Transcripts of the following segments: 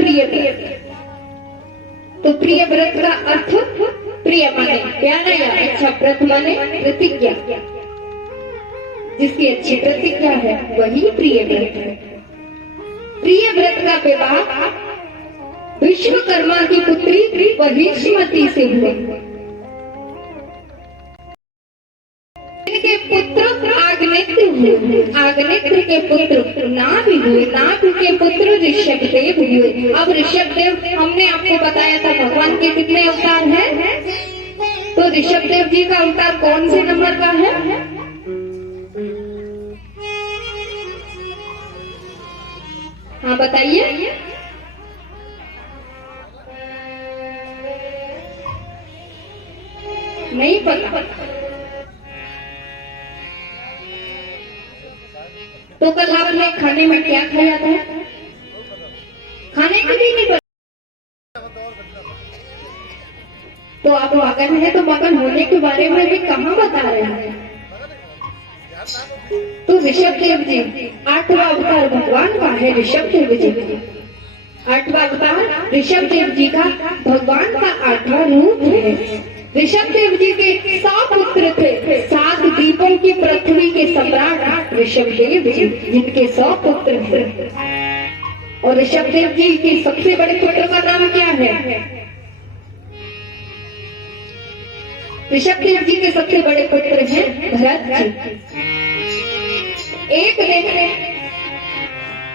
प्रिय व्रत। तो प्रिय व्रत का अर्थ प्रिय माने प्यारा या अच्छा, व्रत माने प्रतिज्ञा, जिसकी अच्छी प्रतिज्ञा है वही प्रिय व्रत है। प्रिय व्रत का विवाह विश्वकर्मा की पुत्री वहिष्मती से हुआ। इनके पुत्र आग्नेत्र हुए, आग्नेत्र के पुत्र नाभ हुए, नाभ के पुत्र ऋषभदेव हुए। अब ऋषभदेव हमने आपको बताया था भगवान के कितने अवतार हैं, तो ऋषभदेव जी का अवतार कौन से नंबर का है? हाँ बताइए। नहीं पता? तो कल आपने खाने में क्या खाया था? खाने के लिए नहीं पता। तो आप मगन है, तो मगन होने के बारे में भी कहाँ बता रहे हैं? तो ऋषभदेव जी 8वां अवतार भगवान का है। ऋषभदेव जी 8वां अवतार ऋषभदेव जी का भगवान का 8वां रूप है। ऋषभदेव जी के 7 पुत्र थे, 7 द्वीपों की पृथ्वी के सम्राट ऋषभदेव जी, जिनके 100 पुत्र थे। और ऋषभदेव जी के सबसे बड़े पुत्र का नाम क्या है? ऋषभदेव जी के सबसे बड़े पुत्र हैं भरत जी। एक दिन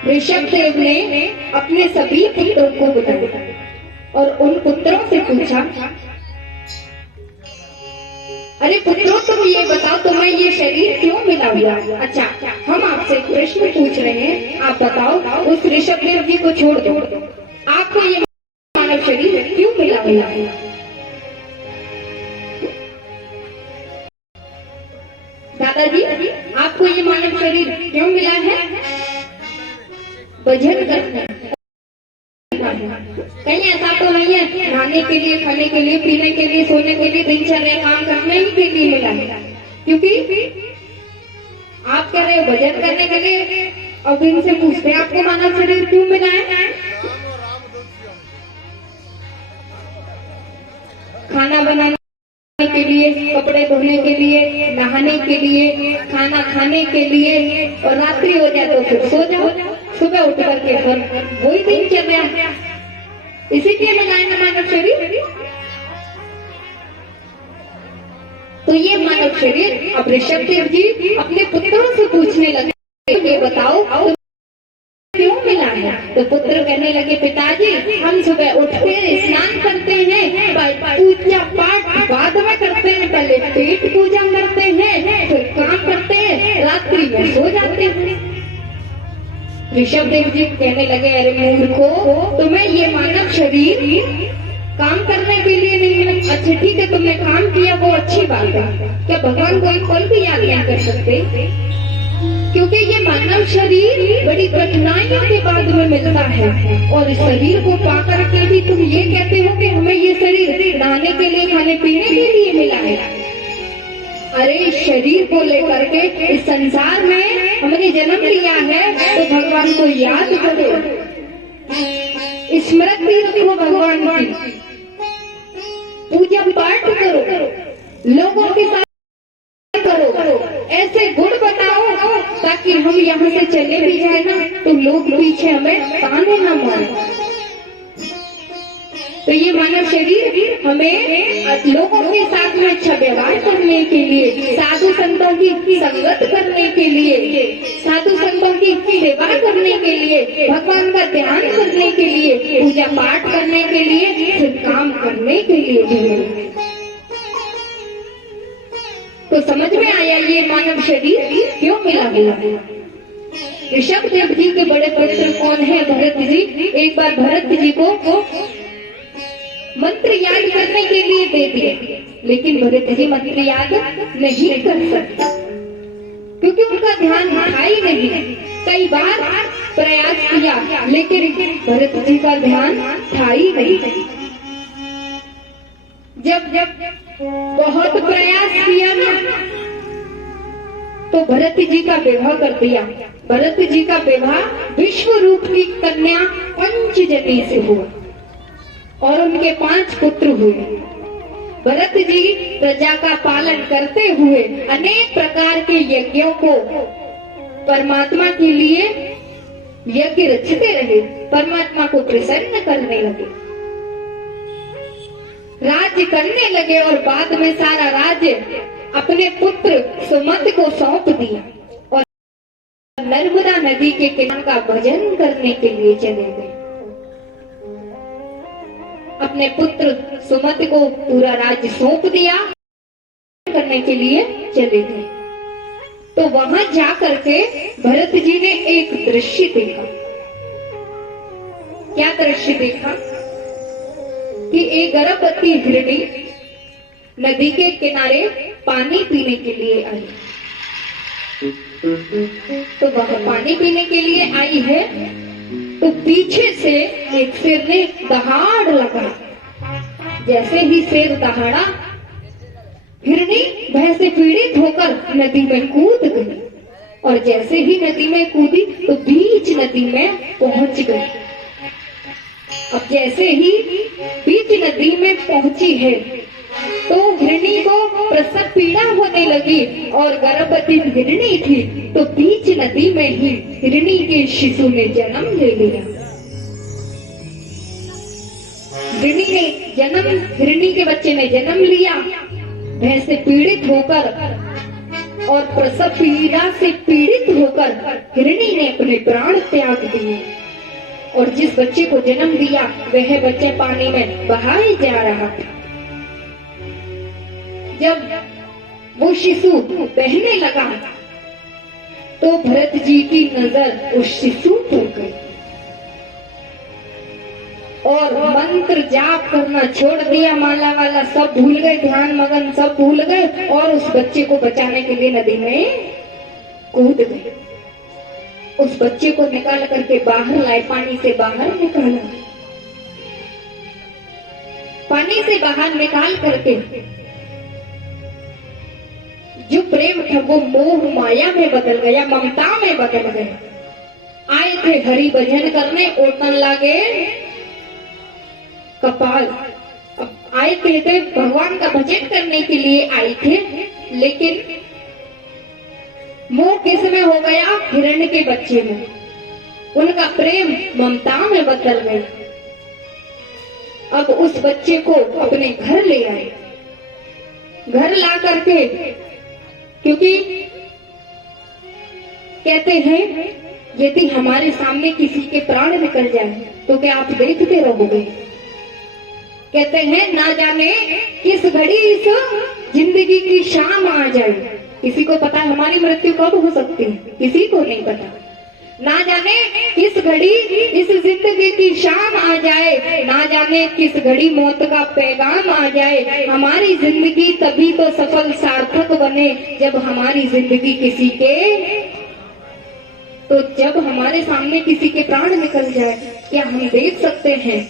ऋषभदेव ने अपने सभी पुत्रों को बुलाया और उन पुत्रों से पूछा, अरे पुत्रों तुम ये बताओ तुम्हें ये शरीर क्यों मिला हुआ? अच्छा, हम आपसे प्रश्न पूछ रहे हैं, आप बताओ। उस ऋषभदेव जी को छोड़ दो, आपको ये मानव शरीर क्यों मिला हुआ है? दादाजी आपको ये मानव शरीर क्यों मिला है? भजन करना। कहीं ऐसा तो नहीं है नहाने के लिए, खाने के लिए, पीने के लिए, सोने के लिए, दिनचर्या काम करने ही के लिए मिला है? क्योंकि आप कह रहे हो भजन करने के लिए। अब इनसे पूछते हैं आपको मानव शरीर क्यों मिला है? खाना बनाने के लिए, कपड़े धोने के लिए, नहाने के लिए, खाना खाने के लिए, और रात्रि हो जाए तो फिर सो जाओ, सुबह उठ करके फिर वही दिनचर्या। इसीलिए मिला है ना मानव शरीर। तो ये मानव शरीर अब ऋषभदेव जी अपने पुत्रों से पूछने लगे, ये बताओ क्यों मिला है? तो पुत्र कहने लगे, पिताजी हम सुबह उठते हैं, स्नान करते हैं, पूजा पाठ बाद में करते हैं, पहले पेट पूजा करते हैं, फिर काम करते हैं, रात्रि में सो जाते हैं। ऋषभदेव जी कहने लगे, अरे मूर्खो, तुम्हें ये मानव शरीर काम करने के लिए नहीं है। अच्छा ठीक है, तुमने काम किया वो अच्छी बात है, क्या भगवान को एक पल भी याद नहीं कर सकते? क्योंकि ये मानव शरीर बड़ी कठिनाइयों के बाद में मिलता है, और इस शरीर को पा करके भी तुम ये कहते हो कि हमें ये शरीर नहाने के लिए, खाने पीने के लिए मिला है। अरे शरीर को लेकर के इस संसार में हमने जन्म लिया है, तो भगवान को याद करो, स्मृति रखो भगवान की, पूजा पाठ करो, लोगों के साथ करो, ऐसे गुण बताओ ताकि हम यहाँ से चले भी जाए ना तो लोग पीछे हमें ताने न मारे। तो ये मानव शरीर हमें लोगों के साथ में अच्छा व्यवहार करने के लिए, साधु संतों की संगत करने के लिए, साधु संतों की सेवा करने के लिए, भगवान का ध्यान करने के लिए, पूजा पाठ करने के लिए, फिर काम करने के लिए भी। तो समझ में आया ये मानव शरीर क्यों मिला हुआ है? ऋषभदेव जी के बड़े पुत्र कौन है? भरत जी। एक बार भरत जी को मंत्र याद करने के लिए दे दिए, लेकिन भरत जी मंत्र याद नहीं कर सकते क्योंकि उनका ध्यान था ही नहीं। कई बार प्रयास किया लेकिन भरत जी का ध्यान था ही नहीं। जब बहुत प्रयास किया ना तो भरत जी का विवाह कर दिया। भरत जी का विवाह विश्व रूप की कन्या पंचजनी से हुआ और उनके 5 पुत्र हुए। भरत जी प्रजा का पालन करते हुए अनेक प्रकार के यज्ञों को परमात्मा के लिए यज्ञ रचते रहे, परमात्मा को प्रसन्न करने लगे, राज्य करने लगे और बाद में सारा राज्य अपने पुत्र सुमंत को सौंप दिया और नर्मदा नदी के किनारे का भजन करने के लिए चले गए। अपने पुत्र सुमंत को पूरा राज्य सौंप दिया, करने के लिए चले गए। तो वहां जाकर के भरत जी ने एक दृश्य देखा। क्या दृश्य देखा कि एक गर्भवती हिरणी नदी के किनारे पानी पीने के लिए आई। तो वह पानी पीने के लिए आई है तो पीछे से एक शेर ने दहाड़ लगा। जैसे ही शेर दहाड़ा, हिरणी भय से पीड़ित होकर नदी में कूद गई और जैसे ही नदी में कूदी तो बीच नदी में पहुंच गई। अब जैसे ही बीच नदी में पहुंची है तो हिरणी को प्रसव पीड़ा होने लगी और गर्भवती हिरणी थी तो बीच नदी में ही हिरणी के शिशु ने जन्म ले लिया। हिरणी के बच्चे ने जन्म लिया भय से पीड़ित होकर और प्रसव पीड़ा से पीड़ित होकर हिरणी ने अपने प्राण त्याग दिए और जिस बच्चे को जन्म दिया वह बच्चा पानी में बहाए जा रहा था। जब वो शिशु बहने लगा तो भरत जी की नजर उस शिशु पर गई और मंत्र जाप करना छोड़ दिया। माला वाला सब भूल गए, ध्यान मगन सब भूल गए और उस बच्चे को बचाने के लिए नदी में कूद गए। उस बच्चे को निकाल करके बाहर लाए, पानी से बाहर निकाला। पानी से बाहर निकाल करके जो प्रेम था वो मोह माया में बदल गया, ममता में बदल गया। आए थे हरि भजन करने, ओटन लागे कपाल। अब आए थे भगवान का भजन करने के लिए आए थे, लेकिन मोह किस में हो गया? हिरण्य के बच्चे में। उनका प्रेम ममता में बदल गया। अब उस बच्चे को अपने घर ले आए। घर ला करके, क्योंकि कहते हैं यदि हमारे सामने किसी के प्राण निकल जाए तो क्या आप देखते रहोगे? कहते हैं ना जाने किस घड़ी इस जिंदगी की शाम आ जाए। किसी को पता है हमारी मृत्यु कब हो सकती है? किसी को नहीं पता। ना जाने किस घड़ी इस जिंदगी की शाम आ जाए, ना जाने किस घड़ी मौत का पैगाम आ जाए। हमारी जिंदगी तभी तो सफल सार्थक बने जब हमारी जिंदगी किसी के, तो जब हमारे सामने किसी के प्राण निकल जाए क्या हम देख सकते हैं?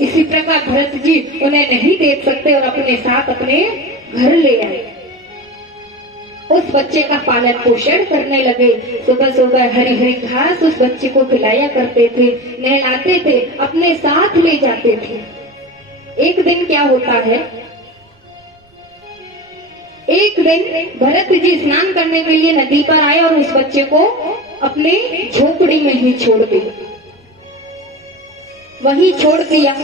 इसी प्रकार भरत जी उन्हें नहीं देख सकते और अपने साथ अपने घर ले आए। उस बच्चे का पालन पोषण करने लगे। सुबह सुबह हरी हरी घास उस बच्चे को खिलाया करते थे, नहलाते थे, अपने साथ ले जाते थे। एक दिन क्या होता है, एक दिन भरत जी स्नान करने के लिए नदी पर आए और उस बच्चे को अपने झोपड़ी में ही छोड़ दिया। वहीं छोड़ दिया।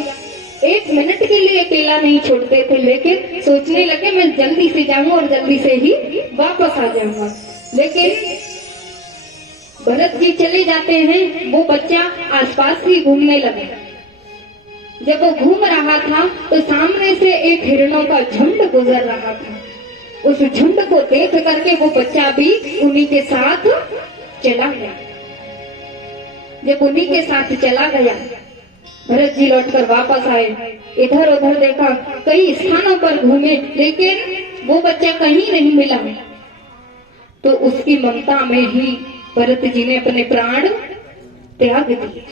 1 मिनट के लिए अकेला नहीं छोड़ते थे, लेकिन सोचने लगे मैं जल्दी से जाऊंगा और जल्दी से ही वापस आ जाऊंगा। लेकिन भरत जी चले जाते हैं, वो बच्चा आसपास ही घूमने लगा। जब वो घूम रहा था तो सामने से एक हिरणों का झुंड गुजर रहा था। उस झुंड को देख करके वो बच्चा भी उन्हीं के साथ चला गया। जब उन्हीं के साथ चला गया, भरत जी लौटकर वापस आए। इधर उधर देखा, कई स्थानों पर घूमे, लेकिन वो बच्चा कहीं नहीं मिला। तो उसकी ममता में ही भरत जी ने अपने प्राण त्याग दिए।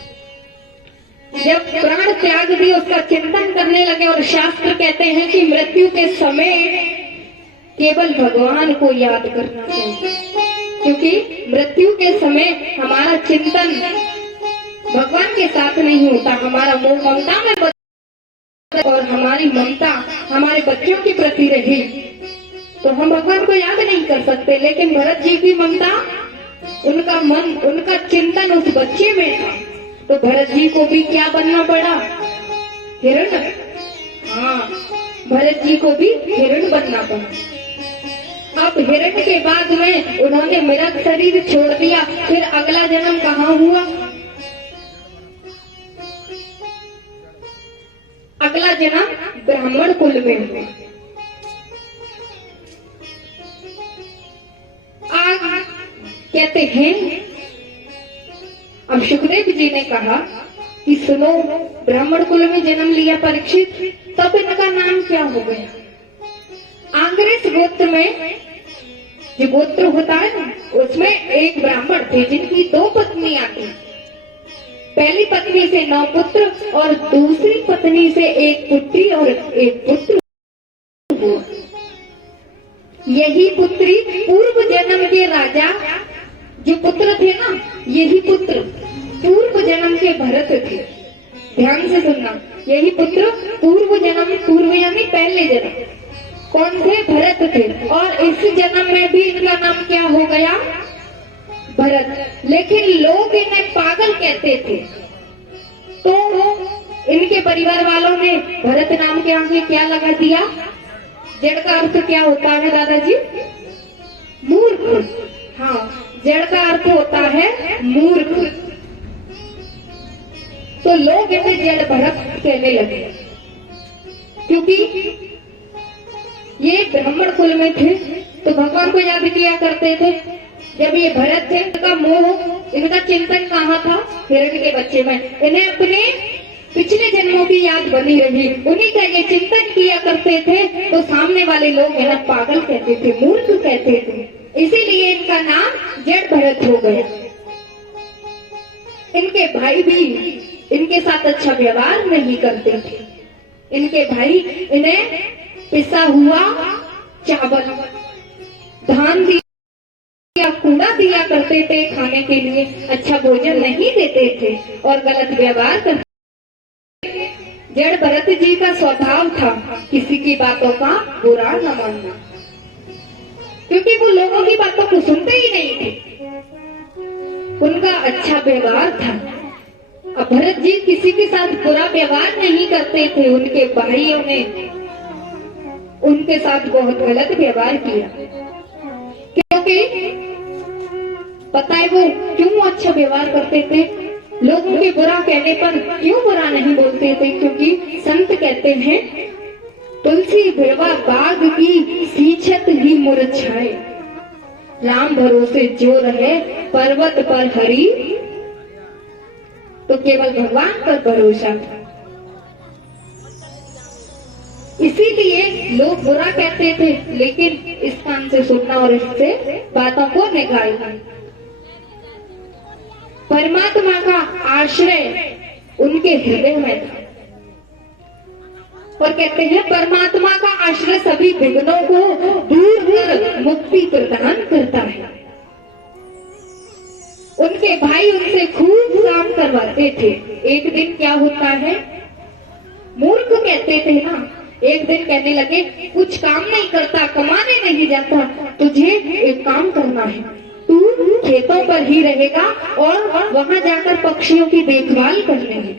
जब प्राण त्याग दिए उसका चिंतन करने लगे और शास्त्र कहते हैं कि मृत्यु के समय केवल भगवान को याद करना चाहिए। क्योंकि मृत्यु के समय हमारा चिंतन भगवान के साथ नहीं होता, हमारा मोह ममता में और हमारी ममता हमारे बच्चों के प्रति रही तो हम भगवान को याद नहीं कर सकते। लेकिन भरत जी की ममता, उनका मन, उनका चिंतन उस बच्चे में था। तो भरत जी को भी क्या बनना पड़ा? हिरण। हाँ, भरत जी को भी हिरण बनना पड़ा। अब हिरण के बाद में उन्होंने मृत शरीर छोड़ दिया। फिर अगला जन्म कहाँ हुआ? अगला जन्म ब्राह्मण कुल में हुआ। आज कहते हैं, अब सुखदेव जी ने कहा कि सुनो, ब्राह्मण कुल में जन्म लिया परीक्षित, तब इनका नाम क्या हो गया? आंग्रेस गोत्र में जो गोत्र होता है ना, उसमें एक ब्राह्मण थे जिनकी 2 पत्नियां थी। पहली पत्नी से 9 पुत्र और दूसरी पत्नी से 1 पुत्री और 1 पुत्र हुआ। यही पुत्री पूर्व जन्म के राजा जो पुत्र थे ना, यही पुत्र पूर्व जन्म के भरत थे। ध्यान से सुनना, यही पुत्र पूर्व जन्म, पूर्व यानी पहले जन्म कौन थे? भरत थे। और इस जन्म में भी इनका नाम क्या हो गया? भरत। लेकिन लोग इन्हें पागल कहते थे, तो इनके परिवार वालों ने भरत नाम के आगे क्या लगा दिया? जड़ का अर्थ क्या होता है दादाजी? मूर्ख। हाँ, जड़ का अर्थ होता है मूर्ख। तो लोग इन्हें जड़ भरत कहने लगे, क्योंकि ये ब्राह्मण कुल में थे तो भगवान को याद किया करते थे। जब ये भरत थे, इनका मोह, इनका चिंतन कहाँ था? हिरण के बच्चे में। इन्हें अपने पिछले जन्मों की याद बनी रही, उन्हीं का ये चिंतन किया करते थे। तो सामने वाले लोग इन्हें पागल कहते थे, मूर्ख कहते थे। इसीलिए इनका नाम जड़ भरत हो गया। इनके भाई भी इनके साथ अच्छा व्यवहार नहीं करते थे। इनके भाई इन्हें पिसा हुआ चावल, धान या कूड़ा दिया करते थे खाने के लिए, अच्छा भोजन नहीं देते थे और गलत व्यवहार करते। जड़ भरत जी का स्वभाव था किसी की बातों का बुरा न मानना, क्योंकि वो लोगों की बातों को सुनते ही नहीं थे। उनका अच्छा व्यवहार था। अब भरत जी किसी के साथ बुरा व्यवहार नहीं करते थे। उनके भाइयों ने उनके साथ बहुत गलत व्यवहार किया, क्योंकि पता है वो क्यों अच्छा व्यवहार करते थे? लोगों के बुरा कहने पर क्यों बुरा नहीं बोलते थे? क्योंकि संत कहते हैं, तुलसी बिड़वा बाग की सींचत ही मुरझाए, राम भरोसे जो रहे पर्वत पर हरि। तो केवल भगवान पर भरोसा था। इसीलिए लोग बुरा कहते थे, लेकिन इस कान से सुनना और इससे बातों को निकालना। परमात्मा का आश्रय उनके हृदय में था। और कहते हैं परमात्मा का आश्रय सभी विघ्नों को दूर कर मुक्ति प्रदान करता है। उनके भाई उनसे खूब काम करवाते थे। एक दिन क्या होता है, मूर्ख कहते थे ना, एक दिन कहने लगे कुछ काम नहीं करता, कमाने नहीं जाता, तुझे एक काम करना है, तू खेतों पर ही रहेगा और वहां जाकर पक्षियों की देखभाल करनी है।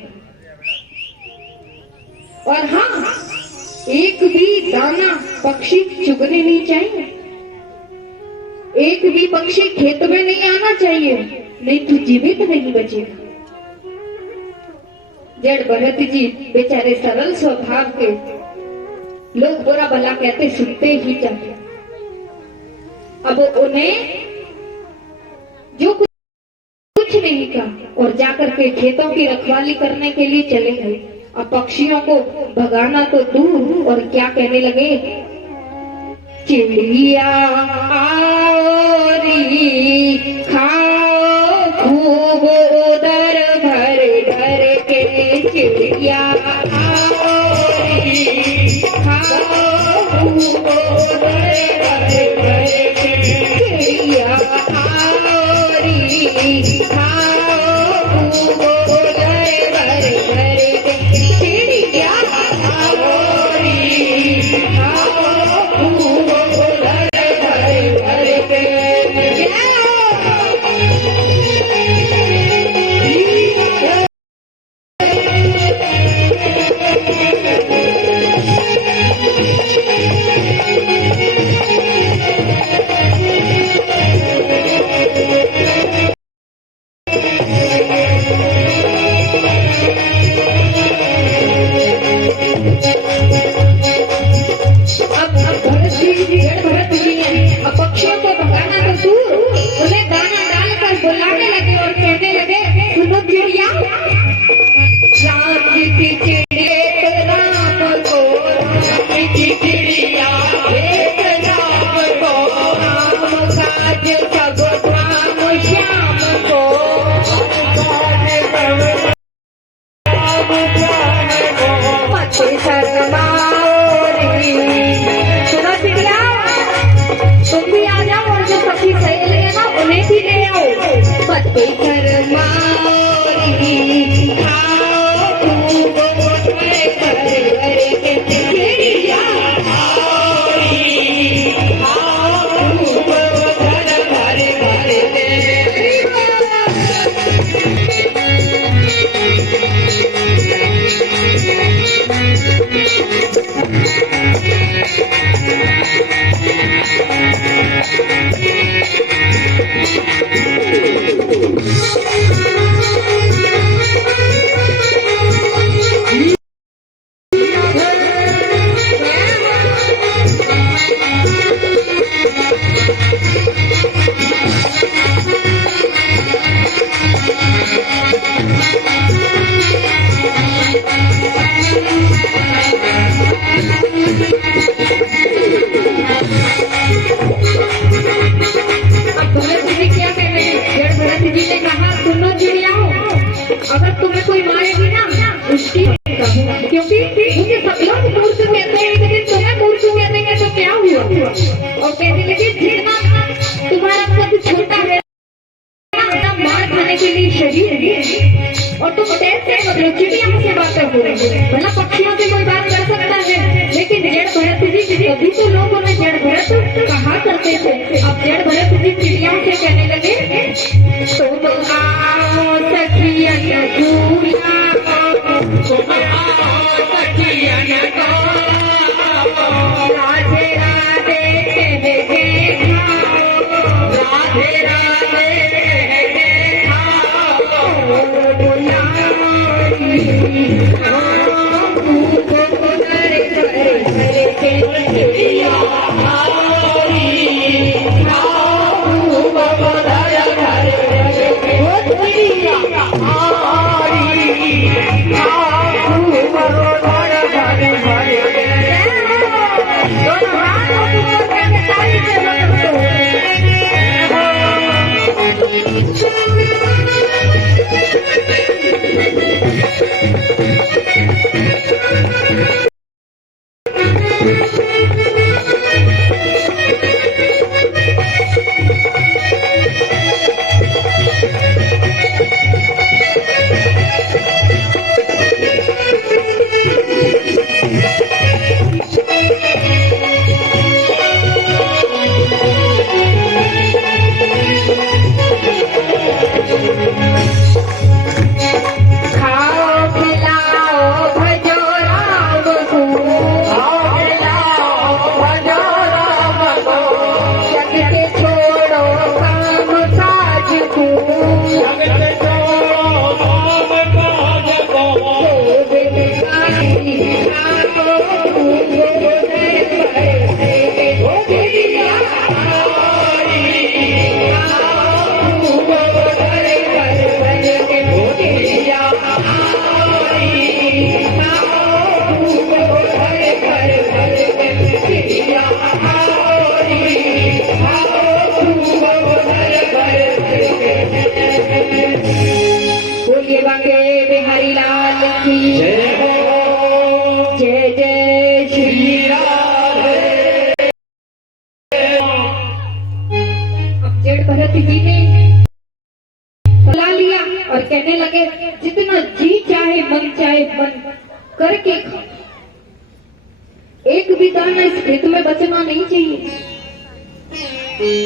और हाँ, एक भी दाना पक्षी चुगने नहीं चाहिए, एक भी पक्षी खेत में नहीं आना चाहिए, नहीं तो जीवित नहीं बचेगा। जड़ भरत जी बेचारे सरल स्वभाव के, लोग बुरा भला कहते सुनते ही जाते। अब उन्हें जो कुछ नहीं कहा और जाकर के खेतों की रखवाली करने के लिए चले गए। अब पक्षियों को भगाना तो दूर, और क्या कहने लगे, चिड़िया आवरी खाओ खूब उदर भर भर के, चिड़िया आवरी खाओ खूब उदर भर भर के, चिड़िया और तुम कैसे मतलब चिड़ियों से बातें हो रही है, भला पक्षियों से कोई बात कर सकता है, लेकिन जड़ भरत जी कभी तो लोगों ने जड़ भरत कहा करते थे, अब जड़ भरत जी चिड़ियों से कहने लगे तुम आओ सखिया राधे राधे राधे राधे भरत जी ने सलाह लिया और कहने लगे जितना जी चाहे मन करके खा, एक भी दाना इस खेत में बचना नहीं चाहिए।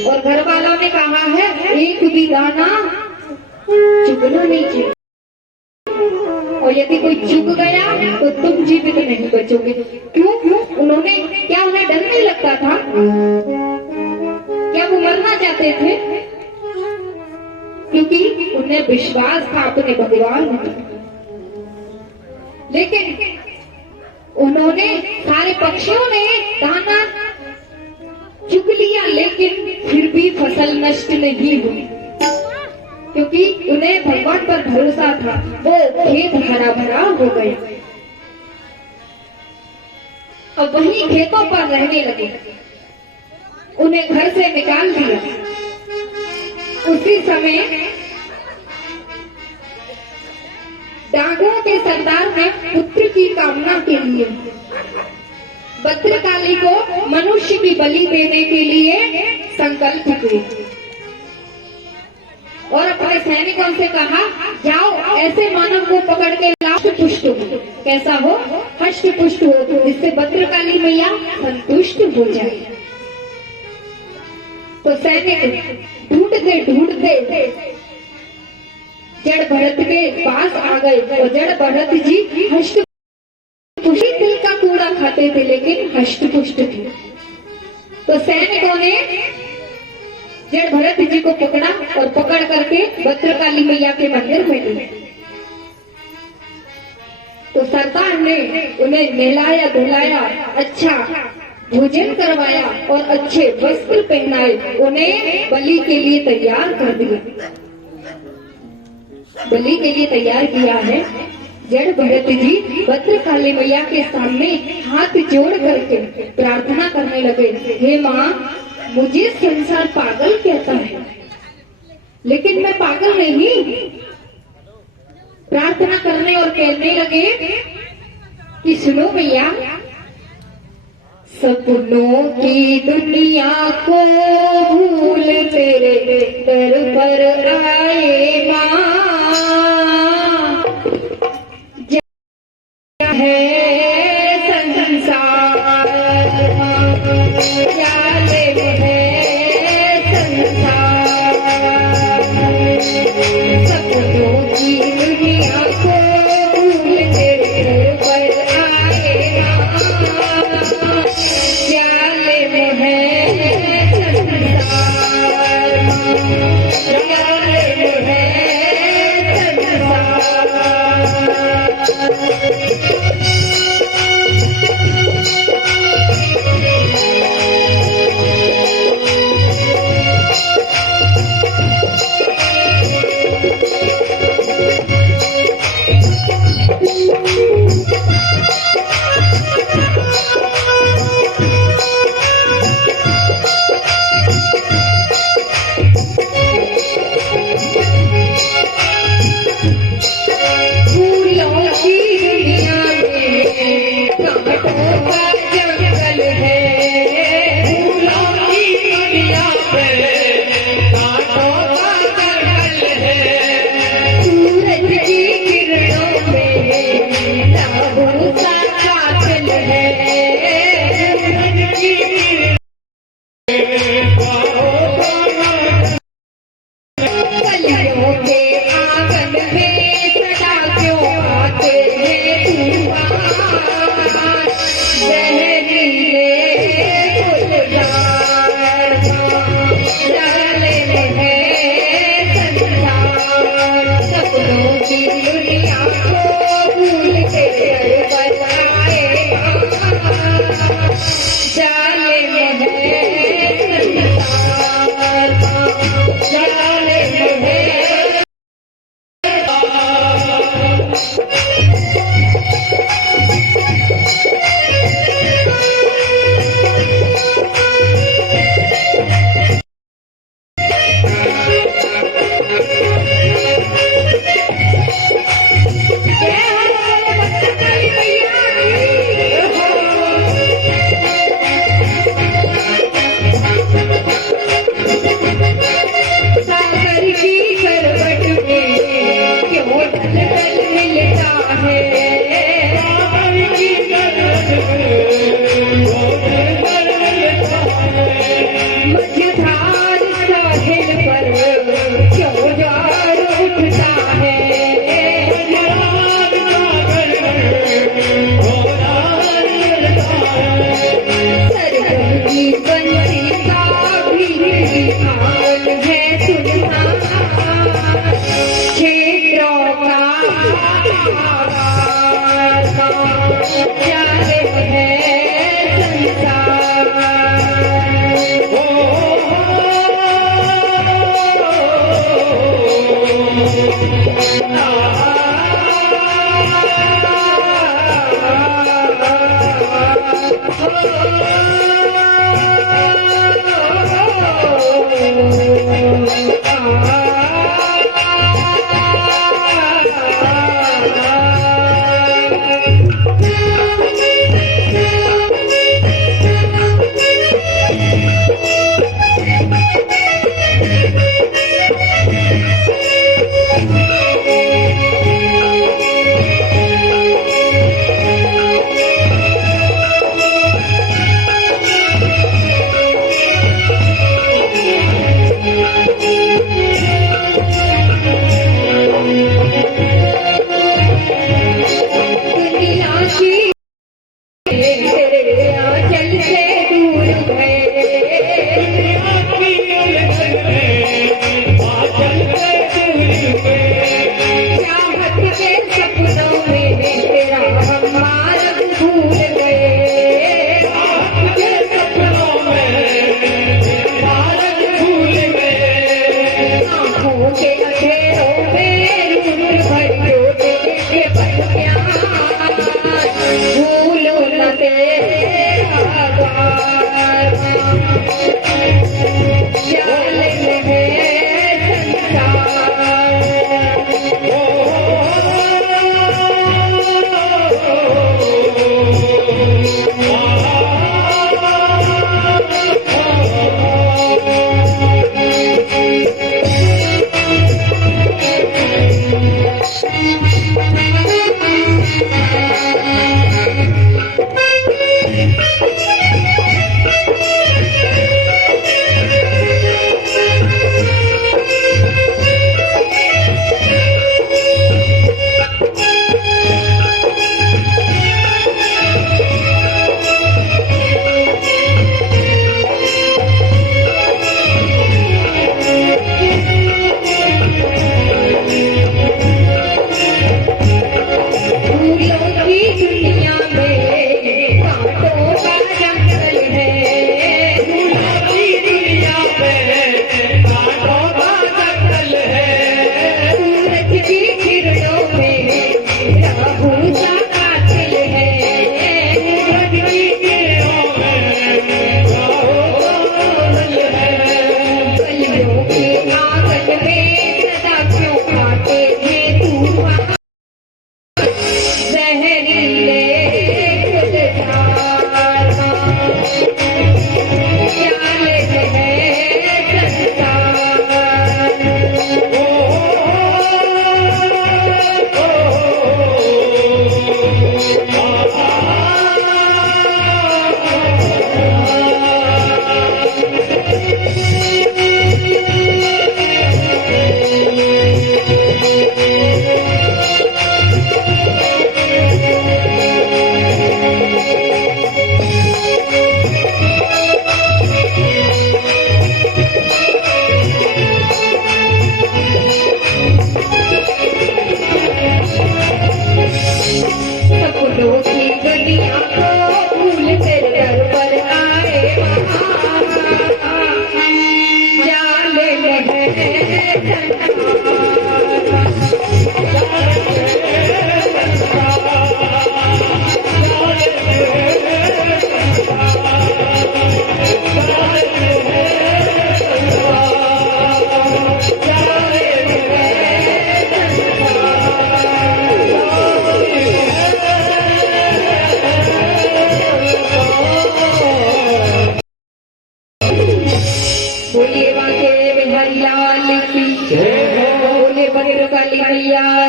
और घर वालों ने कहा है एक भी दाना चुगना नहीं चाहिए, और यदि कोई चुग गया तो तुम जीवित नहीं बचोगे। क्यों? उन्होंने क्या उन्हें डर नहीं लगता था? क्या वो मरना चाहते थे? क्योंकि उन्हें विश्वास था अपने भगवान में। लेकिन उन्होंने सारे पक्षियों ने दाना चुग लिया, लेकिन फिर भी फसल नष्ट नहीं हुई, क्योंकि उन्हें भगवान पर भरोसा था। वो खेत हरा भरा हो गए और वहीं खेतों पर रहने लगे। उन्हें घर से निकाल दिया। उसी समय डाकुओं के सरदार ने पुत्र की कामना के लिए भद्रकाली को मनुष्य की बलि देने के लिए संकल्प किए और अपने सैनिकों से कहा, जाओ ऐसे मानव को पकड़ के लाओ पुष्ट हो, कैसा हो, हष्ट पुष्ट हो, जिससे भद्रकाली मैया संतुष्ट हो जाए। तो सैनिक ढूंढते ढूंढते जड़ भरत के पास आ गए और जड़ भरत जी हष्ट पुष्ट तिल का कूड़ा खाते थे लेकिन हष्ट पुष्ट थे। तो सैनिकों ने जड़ भरत जी को पकड़ा और पकड़ करके भद्रकाली मैया के मंदिर में गए। तो सरकार ने उन्हें नहलाया धुलाया, अच्छा भोजन करवाया और अच्छे वस्त्र पहनाए, उन्हें बलि के लिए तैयार कर दिया। बलि के लिए तैयार किया है। जड़ भरत जी भद्रकाली मैया के सामने हाथ जोड़ करके प्रार्थना करने लगे, हे माँ, मुझे संसार पागल कहता है लेकिन मैं पागल नहीं। प्रार्थना करने और कहने लगे कि सुनो मैया, सपनों की दुनिया को भूल तेरे दर पर आए माँ, है संसार जालिम है संसार, सपनों की दुनिया को भूल तेरे पर आए जालिम है संसार, जालिम है संसार। क्षेत्रों का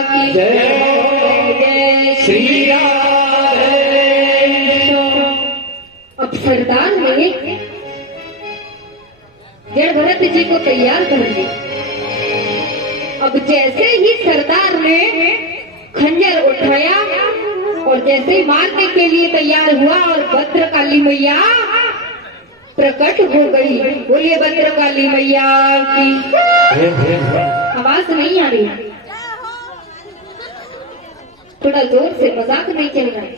की जय श्री राधे। अब सरदार ने जड़ भरत जी को तैयार कर दिया। अब जैसे ही सरदार ने खंजर उठाया और जैसे ही मारने के लिए तैयार हुआ और भद्रकाली मैया प्रकट हो गई। बोलिए भद्रकाली मैया की। आवाज नहीं आ रही, थोड़ा जोर से, मजाक नहीं चल रहा है।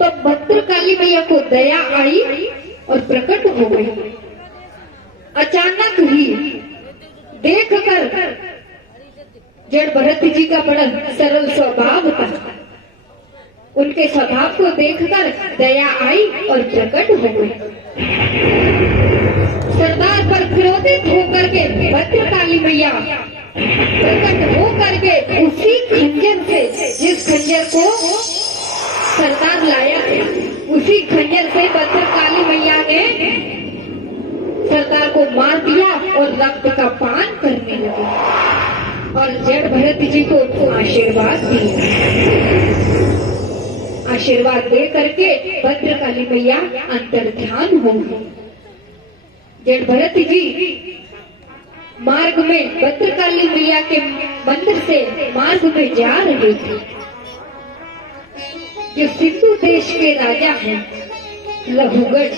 तो भद्रकाली मैया को दया आई और प्रकट हो गई। अचानक ही देख कर जड़ भरत जी का बड़ा सरल स्वभाव था, उनके स्वभाव को देखकर दया आई और प्रकट हो गई। सरदार पर क्रोधित होकर के भद्रकाली मैया प्रकट होकर के उसी खंजर से, जिस खंजर को सरदार लाया थे, उसी खंजर से भद्रकाली मैया ने सरदार को मार दिया और रक्त का पान करने लगे और जड़ भरत जी को आशीर्वाद दिया। आशीर्वाद दे करके भद्रकाली मैया अंतर्ध्यान हो गई। जड़ भरत जी मार्ग में, भद्रकाली मैया के मंदिर से मार्ग में जा रहे थे। जो सिंधु देश के राजा हैं लहुगढ़,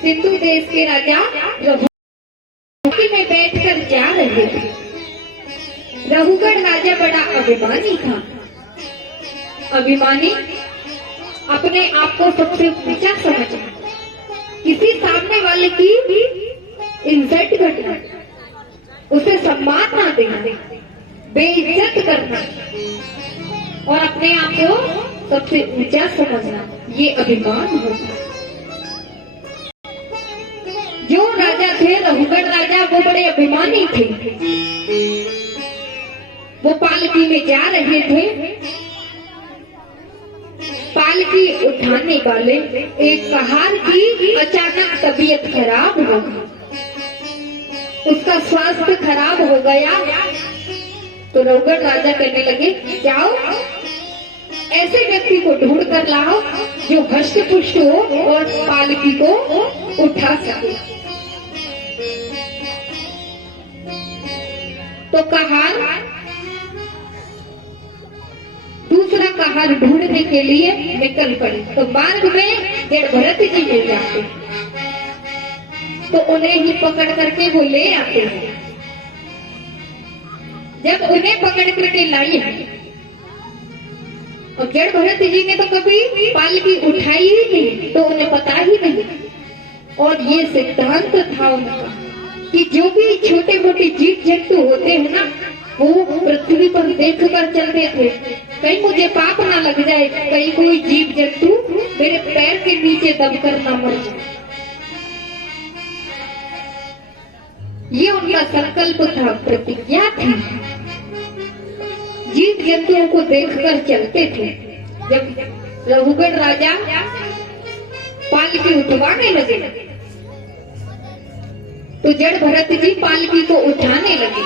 सिंधु देश के राजा लहुगढ़ में बैठकर जा रहे थे। लहुगढ़ राजा बड़ा अभिमानी था। अभिमानी अपने आप को सबसे ऊंचा समझना, किसी सामने वाले की इज्जत करना, उसे सम्मान ना देना, बेइज्जत करना और अपने आप को सबसे ऊंचा समझना, ये अभिमान होता है। जो राजा थे लहुगढ़ राजा, वो बड़े अभिमानी थे। वो पालकी में जा रहे थे। पालकी उठाने वाले एक कहार की अचानक तबीयत खराब हो गई, उसका स्वास्थ्य खराब हो गया। तो लहुगढ़ राजा कहने लगे, जाओ ऐसे व्यक्ति को ढूंढ कर लाओ जो हष्ट पुष्ट हो और पालकी को उठा सके। तो कहार दूसरा कहार ढूंढने के लिए निकल पड़े। तो मार्ग में जड़ भरत जी मिल जाते, तो उन्हें ही पकड़ करके वो ले आते हैं। जब उन्हें पकड़ करके लाई है, और जड़ भरत जी ने तो कभी पालकी उठाई ही नहीं, तो उन्हें पता ही नहीं। और ये सिद्धांत था उनका कि जो भी छोटे मोटे जीव जंतु होते हैं ना, वो पृथ्वी पर देख कर चलते थे, कहीं मुझे पाप ना लग जाए, कहीं कोई जीव जंतु मेरे पैर के नीचे दबकर ना मर जाए। ये उनका संकल्प था, प्रतिज्ञा थी। जीव जंतुओं को देखकर चलते थे। जब लहुगढ़ राजा पालकी उठवाने लगे, तो जड़ भरत जी पालकी को उठाने लगे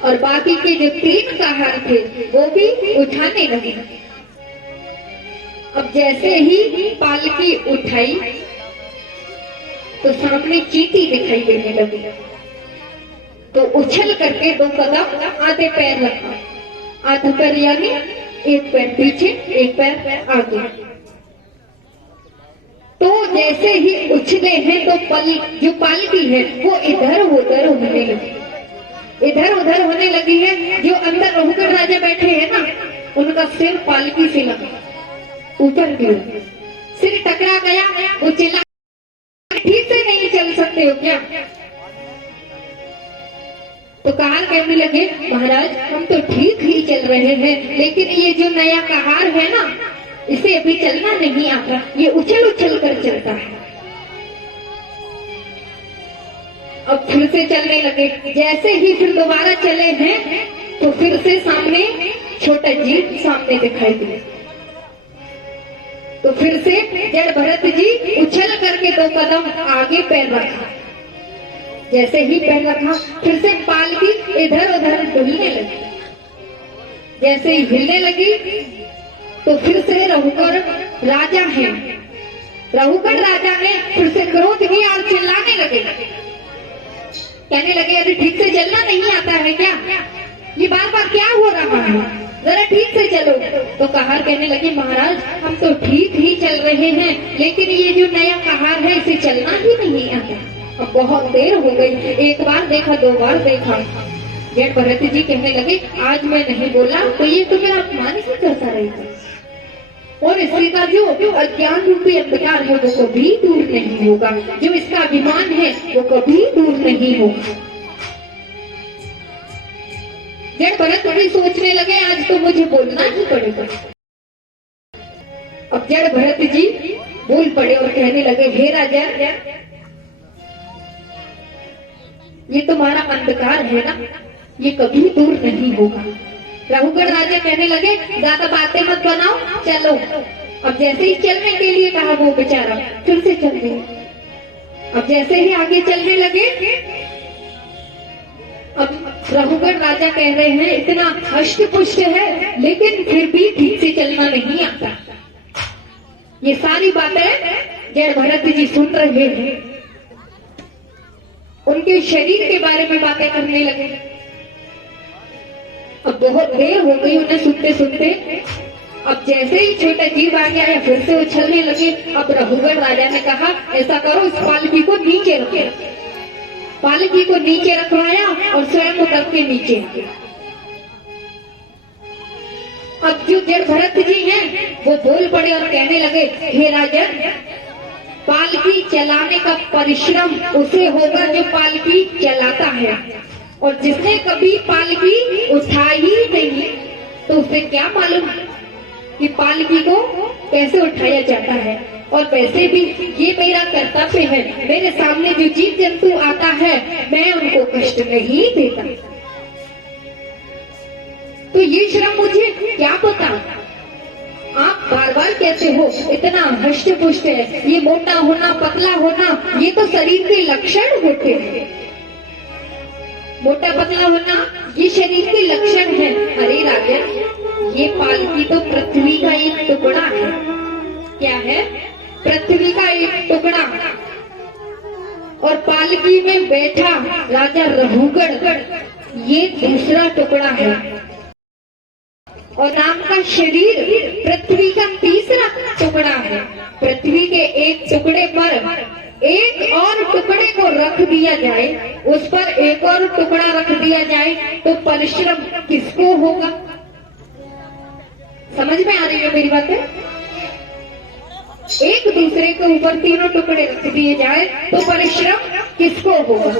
और बाकी के जो 3 कहार थे वो भी उठाने लगे। अब जैसे ही पालकी उठाई तो सामने चींटी दिखाई देने लगी। तो उछल करके 2 कदम आधे पैर रखा, आधा पैर यानी एक पैर पीछे एक पैर आगे। तो जैसे ही उछले हैं तो जो पालकी है वो इधर उधर होने लगी, इधर उधर होने लगी है। जो अंदर लहुगढ़ राजा बैठे हैं ना, उनका सिर पालकी से लगा, ऊपर की ओर सिर टकरा गया। वो चिल्ला, ठीक से नहीं चल सकते हो क्या? तो कहार कहने लगे, महाराज हम तो ठीक ही चल रहे हैं, लेकिन ये जो नया कहार है ना, इसे अभी चलना नहीं आता, ये उछल उछल कर चलता है। अब फिर से चलने लगे। जैसे ही फिर दोबारा चले हैं तो फिर से सामने छोटा जीव सामने दिखाई दिया। तो फिर से जड़ भरत जी उछल करके 2 कदम आगे पैर रखा। जैसे ही पैर रखा फिर से पालकी इधर उधर डुलने लगी। जैसे ही हिलने लगी तो फिर से रघुकर राजा है, रघुकर राजा ने फिर से क्रोध किया और चिल्लाने लगे, कहने लगे अरे ठीक से चलना नहीं आता है क्या? ये बार बार क्या हो रहा है, जरा ठीक से चलो। तो कहार कहने लगे महाराज हम तो ठीक ही चल रहे हैं, लेकिन ये जो नया कहार है इसे चलना ही नहीं आता। अब बहुत देर हो गई, एक बार देखा 2 बार देखा। जड़ भरत जी कहने लगे आज मैं नहीं बोला तो ये तो मेरा अपमान ही करता रहेगा, और इसका जो अज्ञान रूपी अंधकार है वो कभी दूर नहीं होगा, जो इसका अभिमान है वो कभी दूर नहीं होगा। जड़ भरत जी सोचने लगे आज तो मुझे बोलना ही पड़ेगा। अब जड़ भरत जी बोल पड़े और कहने लगे हे राजा, ये तुम्हारा अंधकार है ना, ये कभी दूर नहीं होगा। रघुगढ़ राजा कहने लगे ज्यादा बातें मत बनाओ, चलो। अब जैसे ही चलने के लिए कहा वो बेचारा फिर से चल गए। अब जैसे ही आगे चलने लगे, अब रघुगढ़ राजा कह रहे हैं इतना हष्ट पुष्ट है लेकिन फिर भी ठीक से चलना नहीं आता। ये सारी बातें जड़ भरत जी सुन रहे हैं, उनके शरीर के बारे में बातें करने लगे। अब बहुत देर हो गई उन्हें सुनते सुनते। अब जैसे ही छोटा जीव आ गया है फिर से उछलने लगे। अब रघुगढ़ राजा ने कहा ऐसा करो इस पालकी को नीचे रखे। पालकी को नीचे रखवाया और स्वयं उतर के नीचे आ गया। अब जो जड़ भरत जी हैं वो बोल पड़े और कहने लगे हे राजन, पालकी चलाने का परिश्रम उसे होगा जो पालकी चलाता है, और जिसने कभी पालकी उठाई ही नहीं तो उसे क्या मालूम कि पालकी को कैसे उठाया जाता है। और वैसे भी ये मेरा कर्तव्य है, मेरे सामने जो जीव जंतु आता है मैं उनको कष्ट नहीं देता, तो ये श्रम मुझे क्या पता। आप बार बार कहते हो इतना हष्ट पुष्ट है, ये मोटा होना पतला होना ये तो शरीर के लक्षण होते हैं। मोटा पतला होना ये शरीर के लक्षण है। अरे राजन, ये पालकी तो पृथ्वी का एक टुकड़ा है। क्या है? पृथ्वी का एक टुकड़ा। और पालकी में बैठा राजा रघुगढ़ ये दूसरा टुकड़ा है, और राम का शरीर पृथ्वी का तीसरा टुकड़ा है। पृथ्वी के एक टुकड़े पर एक और टुकड़े को रख दिया जाए, उस पर एक और टुकड़ा रख दिया जाए तो परिश्रम किसको होगा? समझ में आ रही है मेरी बातें? एक दूसरे के ऊपर तीनों टुकड़े रख दिए जाए तो परिश्रम किसको होगा?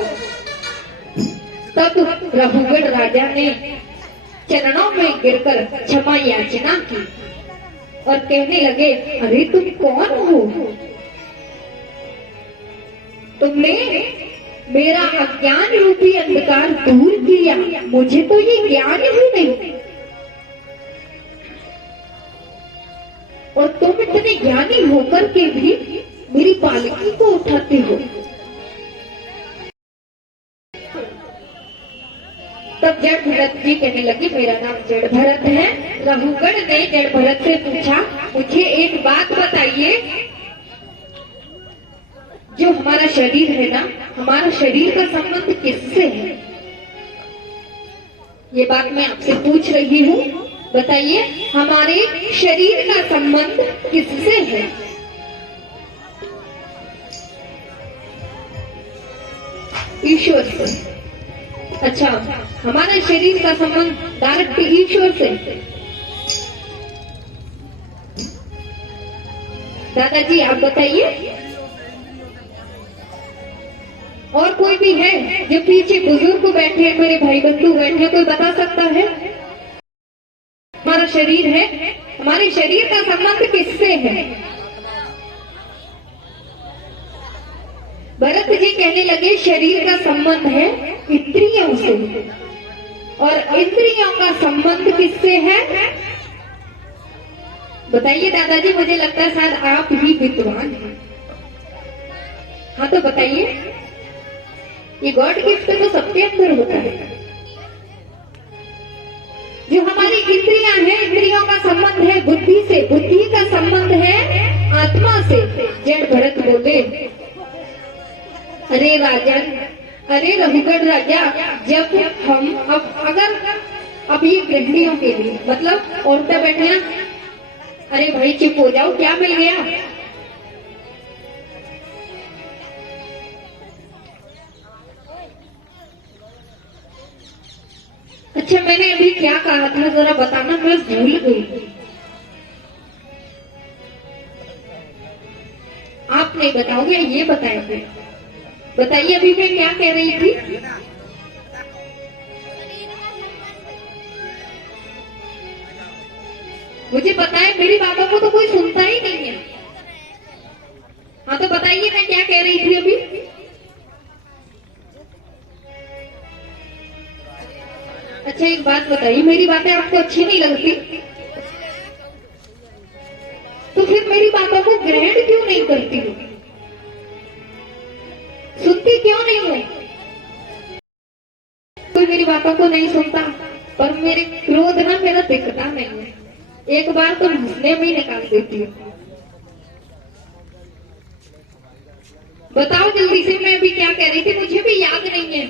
तब रघुगढ़ राजा ने चरणों में गिरकर क्षमा याचना की और कहने लगे अरे तुम कौन हो? तुमने मेरा अज्ञान रूपी अंधकार दूर किया, मुझे तो ये ज्ञान ही नहीं, और तुम इतने ज्ञानी होकर के भी मेरी पालकी को उठाते हो। तब जड़ भरत जी कहने लगे मेरा नाम जड़ भरत है। रघुगढ़ ने जड़ भरत से पूछा मुझे एक बात बताइए, जो हमारा शरीर है ना, हमारा शरीर का संबंध किससे है? ये बात मैं आपसे पूछ रही हूँ, बताइए हमारे शरीर का संबंध किससे है? ईश्वर से। अच्छा, हमारा शरीर का संबंध डायरेक्ट ईश्वर से। दादाजी आप बताइए, और कोई भी है जो पीछे बुजुर्ग बैठे, मेरे भाई बंधु बैठे, कोई बता सकता है? हमारा शरीर है, हमारे शरीर का संबंध किससे है? भरत जी कहने लगे शरीर का संबंध है इंद्रियों से, और इंद्रियों का संबंध किससे है? बताइए दादाजी, मुझे लगता है शायद आप ही विद्वान हैं। हाँ तो बताइए, ये गॉड गिफ्ट तो सबके अंदर होता है। जो हमारी इंद्रियां हैं, इंद्रियों का संबंध है बुद्धि से, बुद्धि का संबंध है आत्मा से। जड़ भरत बोले, अरे राजन, अरे रघुगढ़ राजा, जब हम अब ये गृहिणियों के लिए, मतलब औरतें बैठे, अरे भाई चुप हो जाओ, क्या मिल गया? अच्छा, मैंने अभी क्या कहा था जरा बताना, मैं भूल गई। आप नहीं बताओगे, ये बताएंगे। बताइए अभी मैं क्या कह रही थी? मुझे पता है मेरी बातों को तो कोई सुनता ही नहीं है। हाँ तो बताइए मैं क्या कह रही थी अभी? अच्छा एक बात बताइए, मेरी बातें आपको अच्छी नहीं लगती? तो फिर मेरी बातों को ग्रहण क्यों नहीं करती हो? सुनती क्यों नहीं हो? कोई मेरी बातों को नहीं सुनता, पर मेरे क्रोध ना मेरा दिखता नहीं है। एक बार तो हंसने में ही निकाल देती हूँ। बताओ जल्दी से, मैं अभी क्या कह रही थी, मुझे भी याद नहीं है।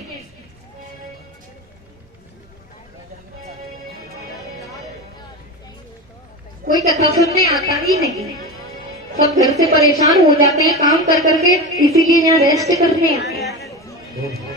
कोई कथा सुनने आता ही नहीं, सब घर से परेशान हो जाते हैं काम कर करके, इसीलिए यहाँ रेस्ट करने आते हैं।